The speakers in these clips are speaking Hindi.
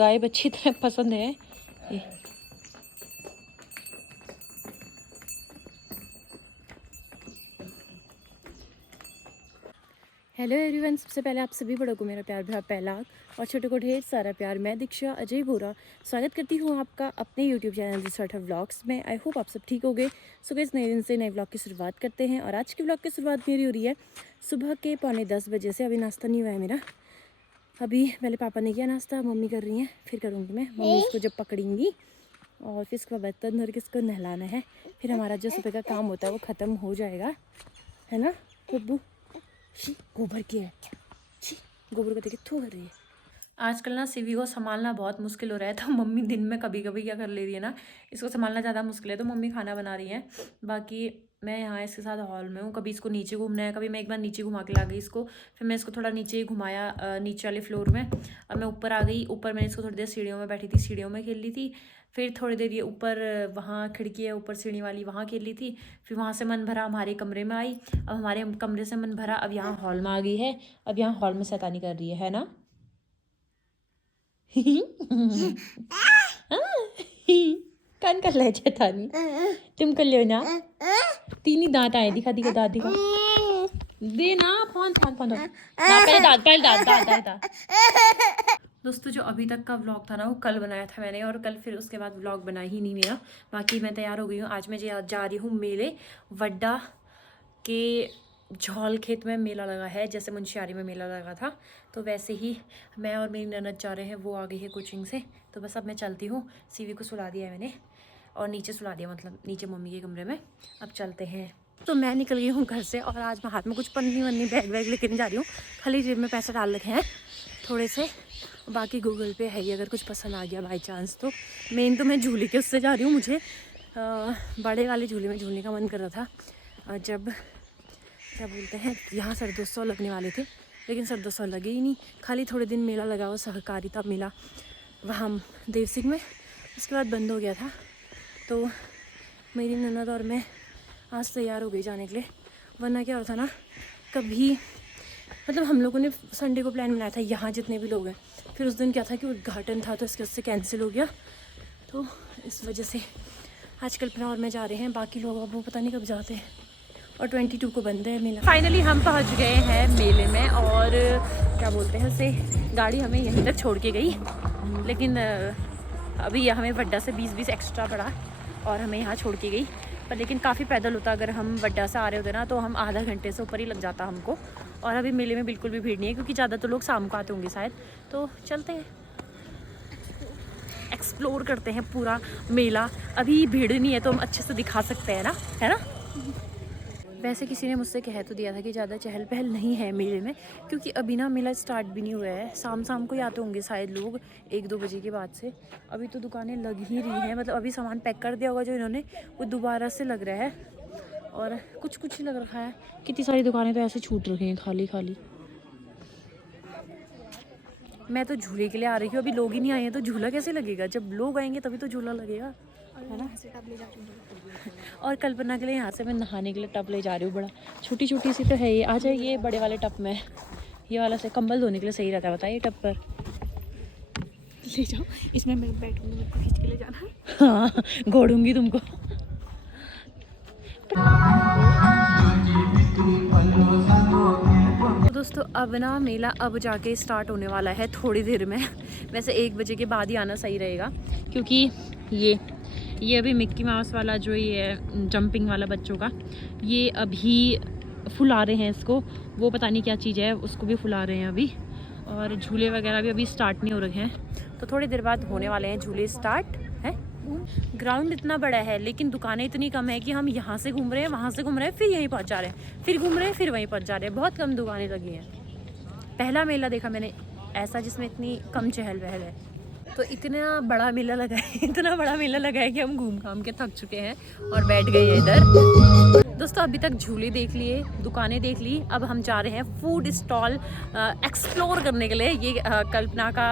गाय बच्ची तरह पसंद है ये। हेलो एवरीवन, सबसे पहले आप सभी बड़ों को मेरा प्यार भरा पहलाग और छोटों को ढेर सारा प्यार। मैं दीक्षा अजय बोरा स्वागत करती हूँ आपका अपने यूट्यूब चैनल रिसोर्ट व्लॉग्स में। आई होप आप सब ठीक हो गए। सो गाइस, नए दिन से नए व्लॉग की शुरुआत करते हैं और आज के व्लॉग की शुरुआत मेरी हो रही है सुबह के 9:45 बजे से। अभी नाश्ता नहीं हुआ है मेरा। अभी पहले पापा ने किया नाश्ता, मम्मी कर रही हैं, फिर करूँगी मैं। मम्मी इसको जब पकड़ेंगी और फिर इसका बर्तन धर के इसको नहलाना है, फिर हमारा जो सुबह का काम होता है वो ख़त्म हो जाएगा, है ना बब्बू? गोबर की है, गोबर को देखे थू कर रही है। आजकल ना सीवी को संभालना बहुत मुश्किल हो रहा है, तो मम्मी दिन में कभी कभी क्या कर ले रही है ना, इसको संभालना ज़्यादा मुश्किल है तो मम्मी खाना बना रही है। बाकी मैं यहाँ इसके साथ हॉल में हूँ। कभी इसको नीचे घूमना है, कभी मैं एक बार नीचे घुमा के ला गई इसको, फिर मैं इसको थोड़ा नीचे घुमाया नीचे वाले फ्लोर में। अब मैं ऊपर आ गई। ऊपर मैंने इसको थोड़ी देर सीढ़ियों में बैठी थी, सीढ़ियों में खेल ली थी। फिर थोड़ी देर ये ऊपर वहाँ खिड़की है ऊपर सीढ़ी वाली, वहाँ खेल ली थी। फिर वहाँ से मन भरा हमारे कमरे में आई। अब हमारे कमरे से मन भरा अब यहाँ हॉल में आ गई है। अब यहाँ हॉल में शैतानी कर रही है ना? कान कर ले शैतानी, तुम कर लो ना। तीन ही दांत आए, दिखा दिखा दांत दिखा। दे ना फोन फोन फोन ना, पहले दांत। दोस्तों, जो अभी तक का व्लॉग था ना वो कल बनाया था मैंने, और कल फिर उसके बाद व्लॉग बना ही नहीं मेरा। बाकी मैं तैयार हो गई हूँ। आज मैं जा रही हूँ मेले। वड्डा के झौल खेत में मेला लगा है, जैसे मुंशियारी में मेला लगा था, तो वैसे ही मैं और मेरी ननद जा रहे हैं। वो आ गई है कोचिंग से, तो बस अब मैं चलती हूँ। सीवी को सुला दिया है मैंने और नीचे सुला दिया, मतलब नीचे मम्मी के कमरे में। अब चलते हैं। तो मैं निकल गई हूँ घर से और आज मैं हाथ में कुछ पन्नी वन्नी बैग वैग लेके नहीं जा रही हूँ। खाली जेब में पैसे डाल रखे हैं थोड़े से, बाकी गूगल पे है ही अगर कुछ पसंद आ गया बाई चांस तो। मेन तो मैं झूले के उससे जा रही हूँ। मुझे बड़े वाले झूले में झूलने का मन कर रहा था। जब क्या बोलते हैं, यहाँ 250 लगने वाले थे, लेकिन 250 लगे ही नहीं। खाली थोड़े दिन मेला लगा हुआ, सहकारिता मेला वहाँ देव सिंह में, उसके बाद बंद हो गया था। तो मेरी ननद और मैं आज तैयार हो गई जाने के लिए। वरना क्या होता ना, कभी मतलब हम लोगों ने संडे को प्लान बनाया था यहाँ जितने भी लोग हैं, फिर उस दिन क्या था कि उद्घाटन था तो इसके उससे कैंसिल हो गया, तो इस वजह से आज कल्पना और मैं जा रहे हैं। बाकी लोग अब वो पता नहीं कब जाते हैं, और 22 को बंद है मेला। फाइनली हम पहुंच गए हैं मेले में, और क्या बोलते हैं उसे, गाड़ी हमें यहीं तक छोड़ के गई, लेकिन अभी हमें वड्डा से 20 एक्स्ट्रा पड़ा और हमें यहाँ छोड़ के गई। पर लेकिन काफ़ी पैदल होता, अगर हम वड्डा से आ रहे होते ना तो हम आधा घंटे से ऊपर ही लग जाता हमको। और अभी मेले में बिल्कुल भी भीड़ नहीं है, क्योंकि ज़्यादा तो लोग शाम को आते होंगे शायद। तो चलते हैं, एक्सप्लोर करते हैं पूरा मेला। अभी भीड़ नहीं है तो हम अच्छे से दिखा सकते हैं ना, है ना? वैसे किसी ने मुझसे कह तो दिया था कि ज़्यादा चहल पहल नहीं है मेले में, क्योंकि अभी ना मेला स्टार्ट भी नहीं हुआ है। शाम को ही आते होंगे शायद लोग 1-2 बजे के बाद से। अभी तो दुकानें लग ही रही हैं, मतलब अभी सामान पैक कर दिया होगा जो इन्होंने, वो दोबारा से लग रहा है, और कुछ ही लग रखा है। कितनी सारी दुकानें तो ऐसे छूट रही हैं खाली खाली। मैं तो झूले के लिए आ रही हूँ, अभी लोग ही नहीं आए हैं तो झूला कैसे लगेगा? जब लोग आएंगे तभी तो झूला लगेगा, है ना? और कल्पना के लिए यहाँ से मैं नहाने के लिए टब ले जा रही हूँ। बड़ा छोटी सी तो है ये। आ जाए ये बड़े वाले टब में, ये वाला से कंबल धोने के लिए सही रहता है, बताइए टब पर ले जाओ, इसमें मैं बैठूंगी, मेरे को खींच के ले जाना। हाँ, घोड़ूंगी तुमको। तो दोस्तों, अब ना मेला अब जाके स्टार्ट होने वाला है थोड़ी देर में। वैसे 1 बजे के बाद ही आना सही रहेगा, क्योंकि ये अभी मिक्की माउस वाला जो ये जंपिंग वाला बच्चों का, ये अभी फुला रहे हैं इसको। वो पता नहीं क्या चीज़ है, उसको भी फुला रहे हैं अभी। और झूले वगैरह भी अभी स्टार्ट नहीं हो रहे हैं, तो थोड़ी देर बाद होने वाले हैं झूले स्टार्ट है। ग्राउंड इतना बड़ा है, लेकिन दुकानें इतनी कम है कि हम यहाँ से घूम रहे हैं, वहाँ से घूम रहे हैं, फिर यहीं पहुँच जा रहे हैं, फिर घूम रहे हैं, फिर वहीं पहुँच जा रहे हैं। बहुत कम दुकानें लगी हैं। पहला मेला देखा मैंने ऐसा जिसमें इतनी कम चहल पहल है। तो इतना बड़ा मेला लगा है, इतना बड़ा मेला लगा है कि हम घूम घाम के थक चुके हैं और बैठ गए हैं इधर। दोस्तों, अभी तक झूले देख लिए, दुकानें देख ली, अब हम जा रहे हैं फूड स्टॉल एक्सप्लोर करने के लिए। ये कल्पना का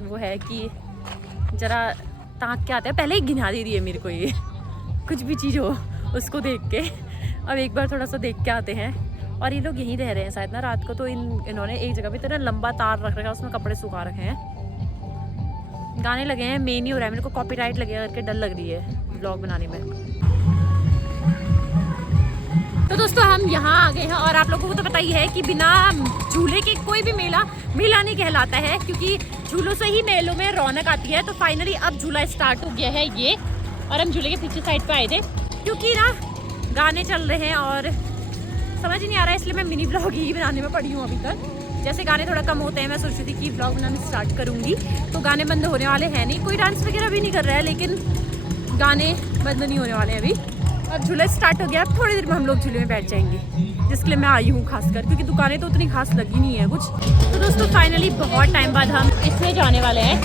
वो है कि ज़रा ताक के आते हैं, पहले ही गिना दे रही है मेरे को ये कुछ भी चीज़ हो उसको देख के। अब एक बार थोड़ा सा देख के आते हैं। और ये लोग यहीं रह रहे हैं शायद ना रात को, तो इन्होंने एक जगह पे इतना लंबा तार रख रखा है, उसमें कपड़े सुखा रखे हैं। गाने लगे हैं, मेन नहीं हो रहा है, मेरे को कॉपीराइट लगेगा करके डर लग रही है ब्लॉग बनाने में। तो दोस्तों हम यहाँ आ गए हैं और आप लोगों को तो पता ही है कि बिना झूले के कोई भी मेला नहीं कहलाता है, क्योंकि झूलों से ही मेलों में रौनक आती है। तो फाइनली अब झूला स्टार्ट हो गया है ये, और हम झूले के पीछे साइड पे आए थे क्योंकि ना गाने चल रहे हैं और समझ ही नहीं आ रहा है, इसलिए मैं मिनी ब्लॉग ही बनाने में पड़ी हूँ अभी तक। जैसे गाने थोड़ा कम होते हैं मैं सोच रही थी कि ब्लॉग बनाना स्टार्ट करूँगी, तो गाने बंद होने वाले हैं नहीं, कोई डांस वगैरह भी नहीं कर रहा है, लेकिन गाने बंद नहीं होने वाले हैं अभी। अब झूला स्टार्ट हो गया, अब थोड़ी देर में हम लोग झूले में बैठ जाएंगे, जिसके लिए मैं आई हूँ खासकर, क्योंकि दुकानें तो उतनी खास लगी नहीं है कुछ। तो दोस्तों फाइनली बहुत टाइम बाद हम इसमें जाने वाले हैं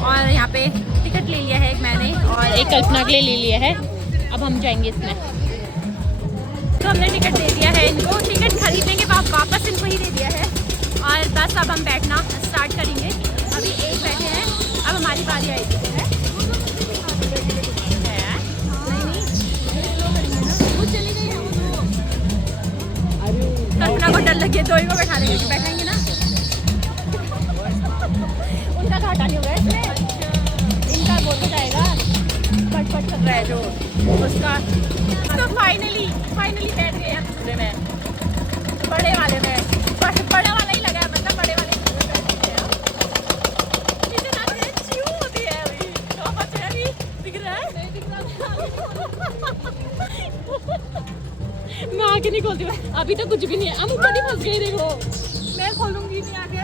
और यहाँ पे टिकट ले लिया है एक मैंने और एक कल्पना के लिए ले लिया है। अब हम जाएंगे इसमें। तो हमने टिकट दे दिया है इनको, टिकट खरीदने के बाद वापस इनको ही दे दिया है और बस अब हम बैठना स्टार्ट करेंगे। अभी एक बैठे हैं, अब हमारी बारी आएगी। कल्पना को डर लगी है, दो ही को बैठा देंगे, बैठेंगे ना। उनका घाटा नहीं होगा इसमें, इनका बोल तो जाएगा पट पट कर रहा है जो उसका। तो फाइनली बैठ गए हम झूले में, बड़े वाले में, बड़ा वाला ही लगा है, मतलब बड़े वाले होती है अभी तो बच्चे अभी दिख रहा है, नहीं दिख रहा। मैं आगे नहीं खोलती, अभी तो कुछ भी नहीं है, हम ऊपर ही फंस गए। देखो मैं खोलूंगी नहीं आगे,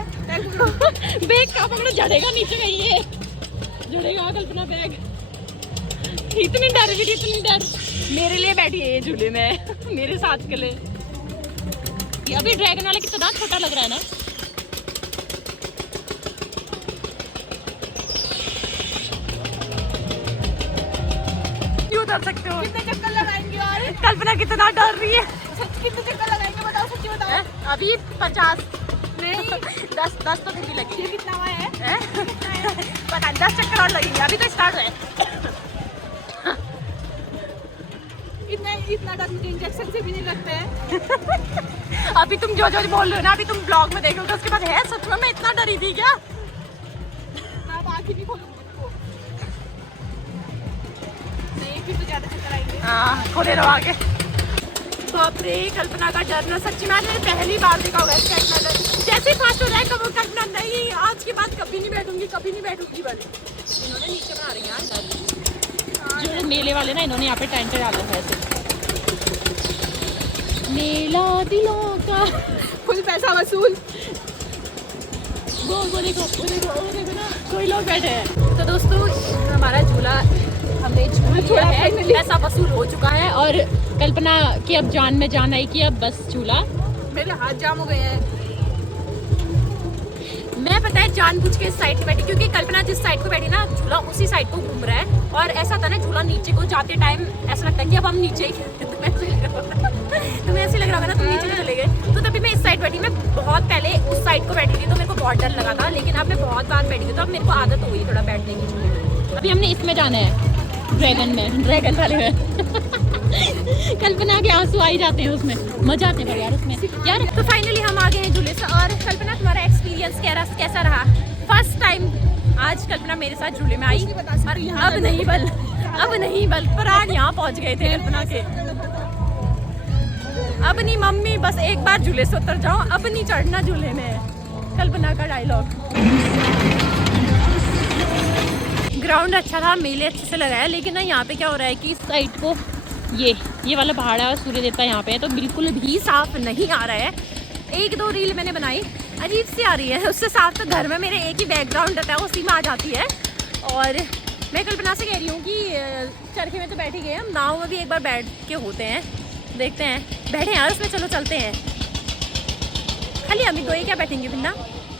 बैग का पकड़ो, जड़ेगा नीचे गई है, जड़ेगा कल्पना बैग। इतनी डर भी, इतनी डर मेरे लिए बैठी है ये झूले में मेरे साथ के लिए। ये अभी ड्रैगन वाला कितना छोटा लग रहा है ना। क्यों डर सकते हो? कितने चक्कर लगाएंगे और कल्पना कितना डर रही है। कितने चक्कर लगाएंगे बताओ, सच्ची बताओ। अभी 50 नहीं 10 तो फिर भी लगेगी। ये कितना हुआ है? पता नहीं, 10 चक्कर और लगेंगे, अभी तो स्टार्ट है। इतना डर मुझे इंजेक्शन से भी नहीं लगता है। अभी तुम जो बोल रहे हो ना, अभी तुम ब्लॉग में देखोगे उसके बाद है सच में मैं इतना डरी थी क्या? अब आँखें नहीं खोलूंगी नहीं, फिर तो ज्यादा चक्कर आएंगे। हाँ खोले रहो आगे। बाप रे, कल्पना का डर ना सच्ची में पहली बार देखा होगा इसका इतना डर। जैसे फास्ट हो रहा है कब कल्पना नहीं, आज के बाद कभी नहीं बैठूंगी बड़ी। इन्होंने नीचे बना रही है जो मेले वाले ना, इन्होंने यहाँ पे टेंट डाला है ऐसे। मेला दिलों का फुल पैसा वसूल। वो देखो ना, कोई लोग बैठे हैं। तो दोस्तों हमारा झूला हमने झूला है, पैसा वसूल हो चुका है और कल्पना की अब जान में जान आई कि अब बस झूला। मेरे हाथ जाम हो गए हैं। मैं पता है जानबूझ के इस साइड पे बैठी, क्योंकि कल्पना जिस साइड को बैठी ना, झूला उसी साइड को घूम रहा है और ऐसा था ना, झूला नीचे को जाते टाइम ऐसा लगता है कि अब हम नीचे ही तुम्हें ऐसे लग रहा होगा ना, तुम नीचे चले गए। तो तभी मैं इस साइड बैठी। मैं बहुत पहले उस साइड को बैठी थी तो मेरे को बहुत डर लगा था, लेकिन अब मैं बहुत बार बैठी थी तो अब मेरे को आदत हो गई थोड़ा बैठने की। अभी हमने इसमें जाना है, ड्रैगन वाले में। कल्पना के आंसू आ ही जाते हैं उसमें, मजा आते हैं यार उसमें यार। तो फाइनली हम आ गए हैं झूले से। और कल्पना तुम्हारा एक्सपीरियंस कैसा रहा? फर्स्ट टाइम आज कल्पना मेरे साथ झूले में आई और अब नहीं बल प्राण यहाँ पहुँच गए थे कल्पना के। अब नहीं मम्मी, बस एक बार झूले से उतर जाओ, अब नहीं चढ़ना झूले में, कल्पना का डायलॉग। ग्राउंड अच्छा था, मेले अच्छे से लगाया, लेकिन ना यहाँ पे क्या हो रहा है कि इस साइड को ये वाला पहाड़ है और सूर्य देवता यहाँ पे है, तो बिल्कुल भी साफ नहीं आ रहा है। 1-2 रील मैंने बनाई, अजीब सी आ रही है, उससे साफ तो घर में मेरे एक ही बैकग्राउंड रहता है, उसी में आ जाती है। और मैं कल्पना से कह रही हूँ कि चरखे में तो बैठ ही गए, हम नाव में भी एक बार बैठ के होते हैं, देखते हैं, बैठे यार उसमें, चलो चलते हैं। खाली हम ही दो ही क्या बैठेंगे बिना?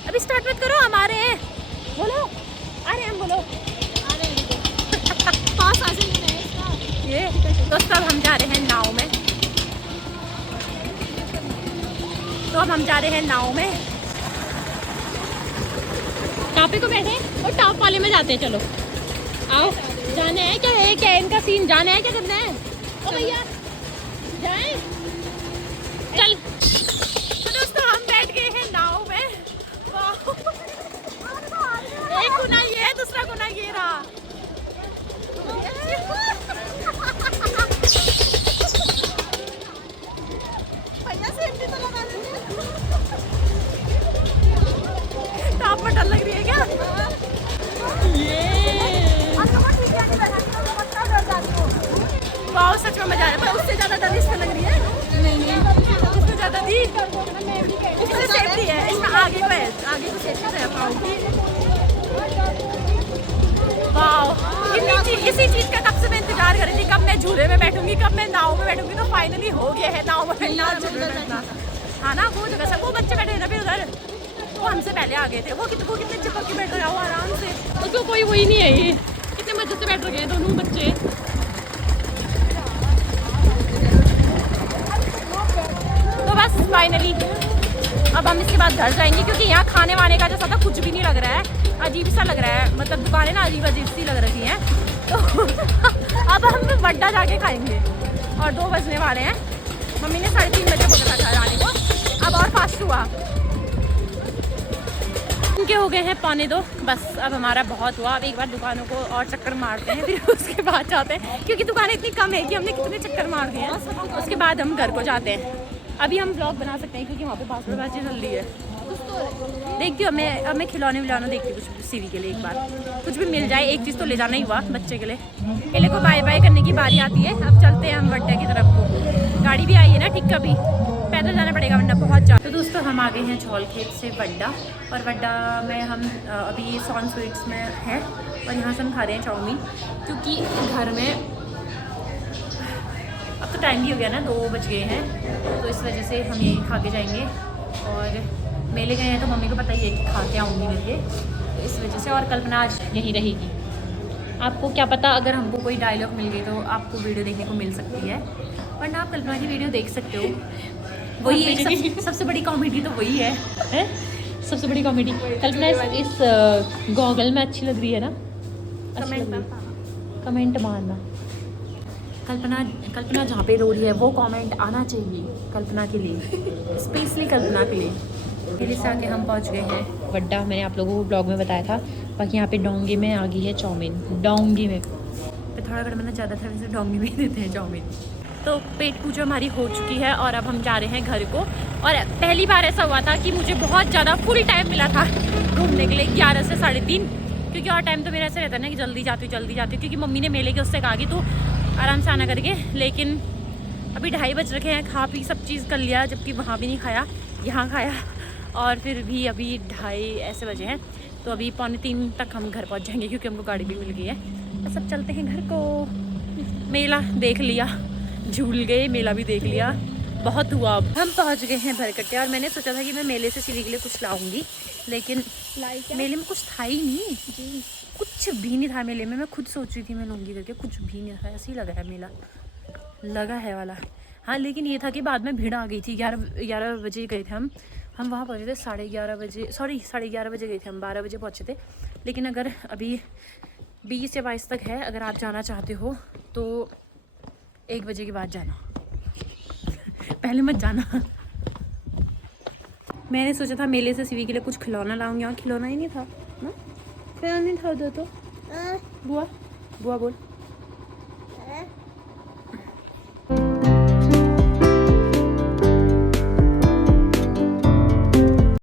अभी स्टार्ट मत करो, हमारे हैं, बोलो आ रहे हैं हम, बोलो पास आ जाएंगे। ये दोस्तों अब हम जा रहे हैं नाव में, तो अब हम जा रहे हैं नाव में। टापे को बैठे और टाप वाले में जाते हैं, चलो आओ। जाना है क्या इनका सीन? जाना है क्या करना है? ओ भैया जाए, चल। तो दोस्तों हम बैठ गए हैं नाव में। एक गुना ये है, दूसरा गुना ये रहा। भैया सेफ्टी तो लगा दीजिए। टॉप पर डर लग रही है क्या? ये वाह, सच में मजा आया। पर उससे ज्यादा डर इसमें लग रही है। नहीं इसमें ज्यादा थी। इसमें सेफ्टी है, इसमें आगे को है, आगे को सेफ्टी है पाऊंगी। वाह, इसी चीज का कब से मैं इंतजार कर रही थी, कब मैं झूले में बैठूंगी, कब मैं नाव में बैठूंगी। तो फाइनली हो गया है नाव में बैठना। हाँ ना, वो जगह से वो बच्चे बैठे ना फिर उधर, वो हमसे पहले आ गए थे। वो कितने चिपक के बैठ रहे हो आराम से। उसको कोई वही नहीं है, ये कितने मजे से बैठ रहे हैं दोनों बच्चे। तो बस फाइनली अब हम इसके बाद घर जाएंगे, क्योंकि यहाँ खाने वाने का जैसा था कुछ भी नहीं लग रहा है, अजीब सा लग रहा है। मतलब दुकानें ना अजीब सी लग रही हैं। तो अब हम वड्डा जाके खाएंगे और 2 बजने वाले हैं। मम्मी ने 3:30 बजे बोला था घर आने को, अब और फास्ट हुआ। उनके हो गए हैं 1:45। बस अब हमारा बहुत हुआ। अब एक बार दुकानों को और चक्कर मारते हैं, फिर उसके बाद जाते हैं, क्योंकि दुकानें इतनी कम है कि हमने कितने चक्कर मार दिए हैं। उसके बाद हम घर को जाते हैं। अभी हम ब्लॉग बना सकते हैं, क्योंकि वहाँ पे पासपोर्ट बाजी चल रही है। देखती हूँ मैं खिलौने विलौने देखती हूँ कुछ सीवी के लिए। एक बार कुछ भी मिल जाए, एक चीज़ तो ले जाना ही हुआ बच्चे के लिए। केले को बाय बाय करने की बारी आती है। अब चलते हैं हम वड्डा की तरफ को। गाड़ी भी आई है ना, ठीक कभी पैदल जाना पड़ेगा वरना बहुत ज़्यादा। तो दोस्तों हम आ गए हैं छौलखेत से वड्डा, और वड्डा में हम अभी सॉन स्वीट्स में हैं, और यहाँ से हम खा रहे हैं चाउमीन, क्योंकि घर में अब तो टाइम भी हो गया ना, 2 बज गए हैं। तो इस वजह से हम यही खा के जाएंगे। और मेले गए हैं तो मम्मी को पता ही है कि खा के आऊँगी करके, तो इस वजह से। और कल्पना आज यहीं रहेगी। आपको क्या पता, अगर हमको कोई डायलॉग मिल गई तो आपको वीडियो देखने को मिल सकती है, वरना आप कल्पना की वीडियो देख सकते हो। वही एक सबसे बड़ी कॉमेडी तो वही है, सबसे बड़ी कॉमेडी। कल्पना इस गॉगल में अच्छी लग रही है ना? कमेंट मारना। कल्पना जहाँ पे रो रही है वो कमेंट आना चाहिए कल्पना के लिए, स्पेशली कल्पना के लिए। मेरे से आके हम पहुँच गए हैं वड्डा। मैंने आप लोगों को ब्लॉग में बताया था। बाकी यहाँ पे डोंगे में आ गई है चाउमीन। डोंगे में पिथौरागढ़ में ना ज़्यादा था, वैसे डोंगे में देते हैं चाउमीन। तो पेट पूजा हमारी हो चुकी है, और अब हम जा रहे हैं घर को। और पहली बार ऐसा हुआ था कि मुझे बहुत ज़्यादा फुल टाइम मिला था घूमने के लिए, 11 से 3:30। क्योंकि और टाइम तो मेरा ऐसे रहता है ना कि जल्दी जाती हूँ, क्योंकि मम्मी ने मेले के उससे कहा कि तू आराम से आना करके। लेकिन अभी 2:30 बज रखे हैं, खा पी सब चीज़ कर लिया, जबकि वहाँ भी नहीं खाया, यहाँ खाया। और फिर भी अभी 2:30 ऐसे बजे हैं, तो अभी 2:45 तक हम घर पहुँच जाएंगे, क्योंकि हमको गाड़ी भी मिल गई है। तो सब चलते हैं घर को। मेला देख लिया, झूल गए, मेला भी देख लिया, बहुत हुआ। अब हम पहुँच गए हैं भरकटे, और मैंने सोचा था कि मैं मेले से सीवी के लिए कुछ लाऊंगी, लेकिन मेले में कुछ था ही नहीं जी, कुछ भी नहीं था मेले में। मैं खुद सोच रही थी मैं लूँगी करके, कुछ भी नहीं था। ऐसे ही लगा है मेला, लगा है वाला। हाँ, लेकिन ये था कि बाद में भीड़ आ गई थी। 11 बजे गए थे हम वहाँ पहुँचे थे 11:30 बजे, सॉरी 11:30 बजे गए थे हम, 12 बजे पहुँचे थे। लेकिन अगर अभी 20 या 22 तक है, अगर आप जाना चाहते हो तो 1 बजे के बाद जाना पहले मत जाना। मैंने सोचा था मेले से सीवी के लिए कुछ खिलौना लाऊंगी, यहाँ खिलौना ही नहीं था ना, खिलौना नहीं था उधर। तो बुआ बोल।